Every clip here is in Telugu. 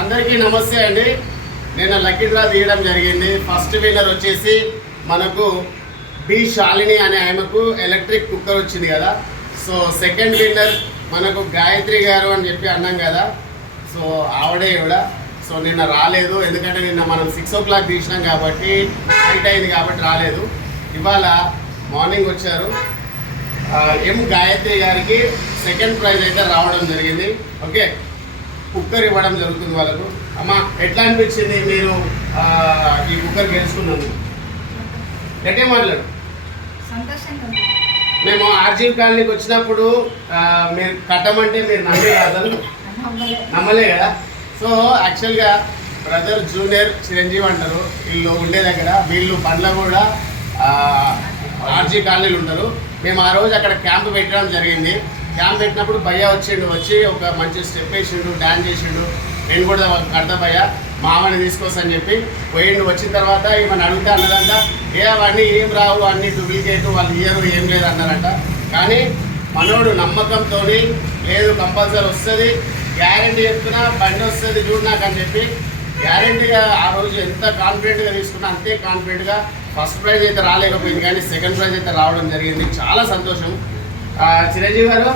అందరికీ నమస్తే అండి. నేను లక్కీ డ్రా తీయడం జరిగింది. ఫస్ట్ విన్నర్ వచ్చేసి మనకు బి శాలిని అనే ఆమెకు ఎలక్ట్రిక్ కుక్కర్ వచ్చింది కదా. సో సెకండ్ విన్నర్ మనకు గాయత్రి గారు అని చెప్పి అన్నాం కదా. సో ఆవిడే కూడా. సో నిన్న రాలేదు. ఎందుకంటే నిన్న మనం సిక్స్ ఓ క్లాక్ తీసినాం కాబట్టి నైట్ అయింది కాబట్టి రాలేదు. ఇవాళ మార్నింగ్ వచ్చారు. ఎం గాయత్రి గారికి సెకండ్ ప్రైజ్ అయితే రావడం జరిగింది. ఓకే? కుక్కర్ ఇవ్వడం జరుగుతుంది వాళ్ళకు. అమ్మ ఎట్లా అనిపించింది మీరు ఆ, ఈ కుక్కర్ గెలుచుకున్నాను గట్టే మాట్లాడు. మేము ఆర్జీవ్ కాలనీకి వచ్చినప్పుడు మీరు కట్టమంటే మీరు నమ్మే కాదు నమ్మలే. కదా? సో యాక్చువల్గా బ్రదర్ జూనియర్ చిరంజీవి అంటారు. వీళ్ళు ఉండే దగ్గర వీళ్ళు బండ్ల కూడా ఆర్జీ కాలనీలు ఉంటారు. మేము ఆ రోజు అక్కడ క్యాంప్ పెట్టడం జరిగింది. క్యాంప్ పెట్టినప్పుడు భయ్య వచ్చిండు వచ్చి ఒక మంచి స్టెప్ వేసిండు డాన్స్ చేసిండు. నేను కూడా కడతా భయ్య మామని తీసుకొస్తాను చెప్పి పోయిండు. వచ్చిన తర్వాత ఈమెను అడిగితే అన్నదంట ఏ అవన్నీ ఏం రావు అన్ని డూప్లికేట్ వాళ్ళు ఇయ్యరు ఏం లేదు అన్నారంట. కానీ మనోడు నమ్మకంతో లేదు కంపల్సరీ వస్తుంది గ్యారంటీ చెప్తున్నా బండి వస్తుంది చూడు నాకు అని చెప్పి గ్యారంటీగా ఆ రోజు ఎంత కాన్ఫిడెంట్గా తీసుకున్నా అంతే కాన్ఫిడెంట్గా ఫస్ట్ ప్రైజ్ అయితే రాలేకపోయింది. కానీ సెకండ్ ప్రైజ్ అయితే రావడం జరిగింది. చాలా సంతోషం. చిరంజీవి గారు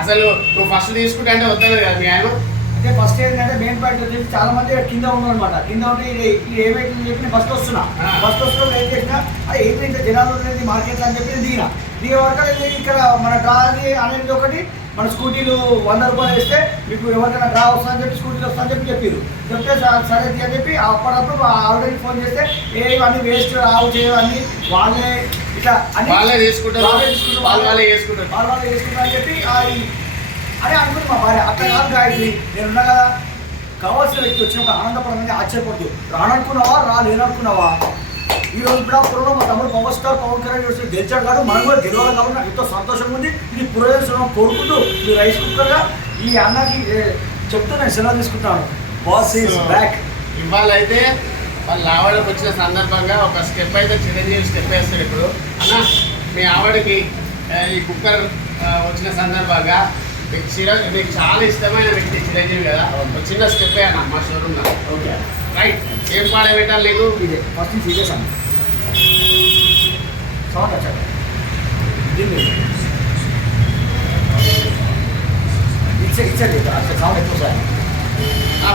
అసలు నువ్వు ఫస్ట్ తీసుకుంటే అంటే వద్దలేదు కదా మీ ఆయన? అంటే ఫస్ట్ ఏంటంటే మెయిన్ పాయింట్ వచ్చేసి చాలా మంది కింద ఉన్నారు అనమాట కింద ఉంటే ఇది ఏమైతుంది చెప్పి నేను ఫస్ట్ వస్తున్నా. ఫస్ట్ వస్తున్నా ఏం చేసిన అది ఏంటి ఇంత జనాలు ఉండేది మార్కెట్ అని చెప్పి దిగిన. దిగే వరకు ఇక్కడ మన డ్రా అది అనేది ఒకటి మన స్కూటీలు వంద రూపాయలు వేస్తే మీకు ఎవరికైనా డ్రా వస్తుందని చెప్పి స్కూటీలు వస్తుందని చెప్పి చెప్పారు. చెప్తే సరే అని చెప్పి అప్పుడప్పుడు ఆల్రెడీ ఫోన్ చేస్తే ఏ ఇవన్నీ వేస్ట్ రావు చేయవన్నీ వాళ్ళే ఇట్లా వాళ్ళే తీసుకుంటారు వాళ్ళే చేసుకుంటారు. వాళ్ళు వాళ్ళు చేసుకుంటారని చెప్పి అని అనుకుంది మా భార్య. అట్లా కాదు గాయత్రి నేను ఉన్నా కదా. కావాల్సిన వ్యక్తి వచ్చినప్పుడు ఆనందపడమని ఆశ్చర్యపడుతూ రాననుకున్నావా? రా లేననుకున్నావా? ఈ రోజు కూడా పురంలో మా తమ్ముడు power star Pawan Kalyan university గెలిచాడు కాదు. మనం కూడా గెలవాలి కాబట్టి నాకు ఎంతో సంతోషంగా ఉంది. ఇది పురోజనం కోరుకుంటూ ఈ రైస్ కుక్కర్గా ఈ అన్నకి చెప్తూ నేను సెలవు తీసుకుంటాను. బాస్ ఈస్ బ్యాక్ ఇవాళ అయితే వాళ్ళు ఆవిడకి వచ్చిన సందర్భంగా ఒక స్టెప్ అయితే చిరంజీవి స్టెప్ వేస్తాడు ఇప్పుడు. అన్న మీ ఆవిడకి ఈ కుక్కర్ వచ్చిన సందర్భంగా మీకు చిర మీకు చాలా ఇష్టమైన వ్యక్తి చిరంజీవి కదా. ఒక చిన్న స్టెప్ అన్న మా షోరూమ్లో ఓకే. రైట్ ఏం పాడే పెట్టాలి నీకు? ఇదే ఫస్ట్ వచ్చాక దీన్ని. ఇచ్చే ఇచ్చండి సార్.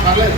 పర్లేదు.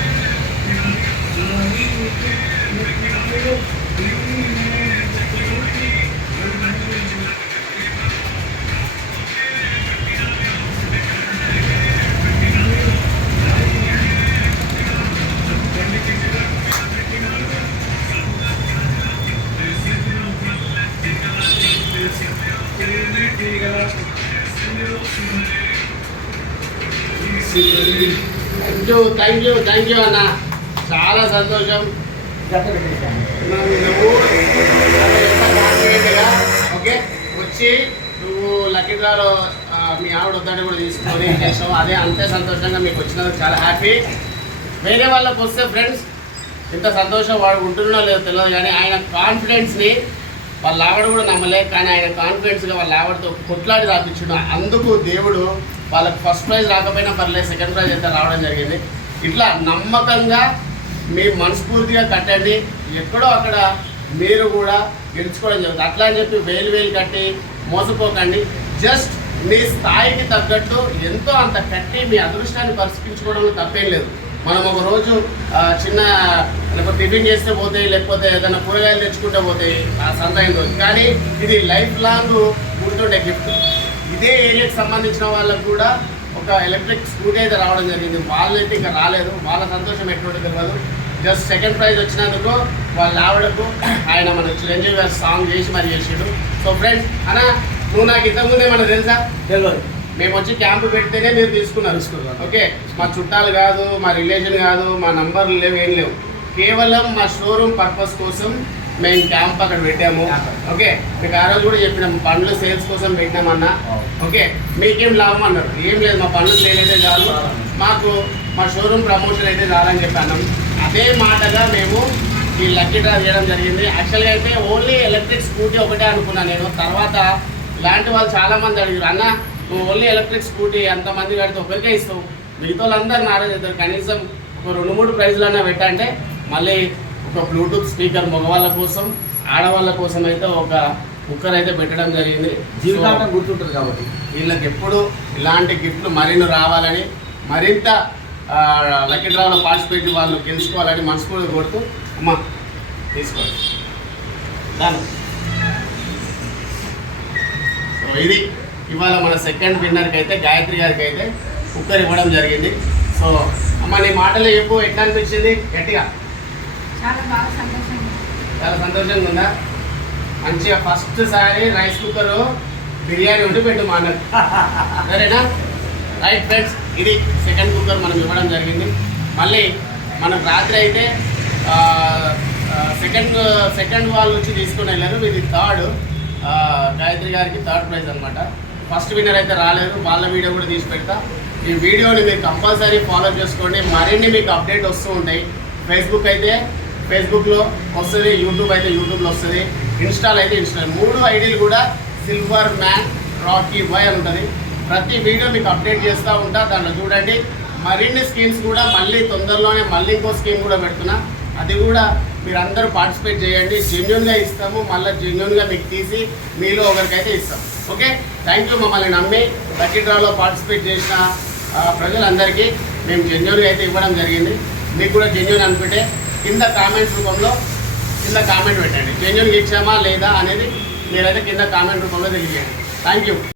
You thank you thank you అన్న. చాలా సంతోషం. నువ్వు ఓకే? వచ్చి నువ్వు లక్కీ డ్రాలో మీ ఆవిడ వద్దని కూడా తీసుకొని చేసావు అదే అంతే సంతోషంగా మీకు వచ్చినందుకు చాలా హ్యాపీ. వేరే వాళ్ళకి వస్తే ఫ్రెండ్స్ ఇంత సంతోషం వాడు ఉంటున్నా లేదో తెలియదు కానీ ఆయన కాన్ఫిడెన్స్ని వాళ్ళ ఆవిడ కూడా నమ్మలే కానీ ఆయన కాన్ఫిడెన్స్గా వాళ్ళ ఆవిడతో కొట్లాడి రాపించుడు. అందుకు దేవుడు వాళ్ళకి ఫస్ట్ ప్రైజ్ రాకపోయినా పర్లేదు సెకండ్ ప్రైజ్ అయితే రావడం జరిగింది. ఇట్లా నమ్మకంగా మీ మనస్ఫూర్తిగా కట్టండి. ఎక్కడో అక్కడ మీరు కూడా గెలుచుకోవడం జరుగుతుంది. అట్లా అని చెప్పి వేలు వేలు కట్టి మోసపోకండి. జస్ట్ మీ స్థాయికి తగ్గట్టు ఎంతో అంత కట్టి మీ అదృష్టాన్ని పరిష్కరించుకోవడంలో తప్పేం లేదు. మనం ఒక రోజు చిన్న లేకపోతే టిఫిన్ చేస్తే పోతాయి లేకపోతే ఏదైనా కూరగాయలు తెచ్చుకుంటే పోతాయి ఆ సంత రోజు. కానీ ఇది లైఫ్ లాంగ్ గుర్తుండే గిఫ్ట్. ఇదే ఏరియాకి సంబంధించిన వాళ్ళకు కూడా ఒక ఎలక్ట్రిక్ స్కూటీ అయితే రావడం జరిగింది. వాళ్ళైతే ఇంకా రాలేదు. వాళ్ళ సంతోషం ఎటువంటి తెలియదు జస్ట్ సెకండ్ ప్రైజ్ వచ్చినందుకు వాళ్ళ ఆవిడకు ఆయన మన చిరంజీవి గారు సాంగ్ చేసి మరి చేసాడు. సో ఫ్రెండ్స్ అన్న నువ్వు నాకు ఇంతకుముందు ఏమన్నా తెలుసా? తెలియదు మేము వచ్చి క్యాంపు పెడితేనే మీరు తీసుకున్నారు. ఓకే? మా చుట్టాలు కాదు మా రిలేషన్ కాదు మా నంబర్లు లేవు ఏం లేవు. కేవలం మా షోరూమ్ పర్పస్ కోసం మేము క్యాంప్ అక్కడ పెట్టాము. ఓకే? మీకు ఆ రోజు కూడా చెప్పినాము పండ్లు సేల్స్ కోసం పెట్టినామన్నా. అవును. ఓకే? మీకేం లాభం అన్నారు. ఏం లేదు మా పనులు సేల్ అయితే చాలు. మాకు మా షోరూమ్ ప్రమోషన్ అయితే చాలని చెప్పాను అదే మాటగా మేము ఈ లక్కీ డ్రా చేయడం జరిగింది. యాక్చువల్గా అయితే ఓన్లీ ఎలక్ట్రిక్ స్కూటీ ఒకటే అనుకున్నాను నేను. తర్వాత ఇలాంటి వాళ్ళు చాలా మంది అడిగారు అన్న నువ్వు ఓన్లీ ఎలక్ట్రిక్ స్కూటీ ఎంతమంది కడితే ఒకరికే ఇస్తావు. మిగతా వాళ్ళందరూ నారాజ్ అవుతారు కనీసం ఒక రెండు మూడు ప్రైజ్లన్నా పెట్టంటే మళ్ళీ ఒక బ్లూటూత్ స్పీకర్ మగవాళ్ళ కోసం ఆడవాళ్ళ కోసం అయితే ఒక కుక్కర్ అయితే పెట్టడం జరిగింది. జీవితాంతం గుర్తుంటుంది కాబట్టి. వీళ్ళకి ఎప్పుడు ఇలాంటి గిఫ్ట్లు మరిన్ని రావాలని మరింత లక్కీ డ్రాలో పార్టిసిపేట్ వాళ్ళు గెలుచుకోవాలని మనస్ఫూర్తి కోరుతూ అమ్మా తీసుకోండి దాని సో ఇది ఇవాళ మన సెకండ్ విన్నర్కి అయితే గాయత్రి గారికి అయితే కుక్కర్ ఇవ్వడం జరిగింది. సో అమ్మ నీ మాటలు చెప్పు ఎట్లా అనిపించింది గట్టిగా. చాలా బాగా సంతోషంగా. చాలా సంతోషంగా ఉందా? మంచిగా ఫస్ట్ సారి రైస్ కుక్కర్ బిర్యానీ ఉండి పెట్టు మా అన్నకు. సరేనా? రైట్ ఫ్రెండ్స్ ఇది సెకండ్ కుక్కర్ మనం ఇవ్వడం జరిగింది. మళ్ళీ మనకు రాత్రి అయితే సెకండ్ సెకండ్ వాళ్ళు వచ్చి తీసుకొని వెళ్ళారు. ఇది థర్డ్ గాయత్రి గారికి థర్డ్ ప్రైజ్ అనమాట ఫస్ట్ విన్నర్ అయితే రాలేదు. వాళ్ళ వీడియో కూడా తీసి పెడతా. ఈ వీడియోని మీరు కంపల్సరీ ఫాలో చేసుకోండి. మరిన్ని మీకు అప్డేట్ వస్తూ ఉంటాయి. ఫేస్బుక్ అయితే ఫేస్బుక్లో వస్తుంది యూట్యూబ్ అయితే యూట్యూబ్లో వస్తుంది. ఇన్స్టాల్ అయితే ఇన్స్టాల్ మూడు ఐడీలు కూడా సిల్వర్ మ్యాన్ రాకీ బాయ్ అని ఉంటుంది. ప్రతి వీడియో మీకు అప్డేట్ చేస్తూ ఉంటా. దాంట్లో చూడండి. మరిన్ని స్కీమ్స్ కూడా మళ్ళీ తొందరలోనే మళ్ళీ ఇంకో స్కీమ్ కూడా పెడుతున్నా. అది కూడా మీరు అందరూ పార్టిసిపేట్ చేయండి. జెన్యున్గా ఇస్తాము. మళ్ళీ జెన్యున్గా మీకు తీసి మీలో ఒకరికైతే ఇస్తాం. ఓకే? థ్యాంక్ యూ మమ్మల్ని నమ్మి లక్కీ డ్రాలో పార్టిసిపేట్ చేసిన ప్రజలందరికీ మేము జెన్యున్గా అయితే ఇవ్వడం జరిగింది. మీకు కూడా జెన్యున్ అనుకుంటే కింద కామెంట్ రూపంలో కింద కామెంట్ పెట్టండి. జెన్యున్గా ఇచ్చామా లేదా అనేది మీరైతే కింద కామెంట్ రూపంలో తెలియజేయండి. Thank you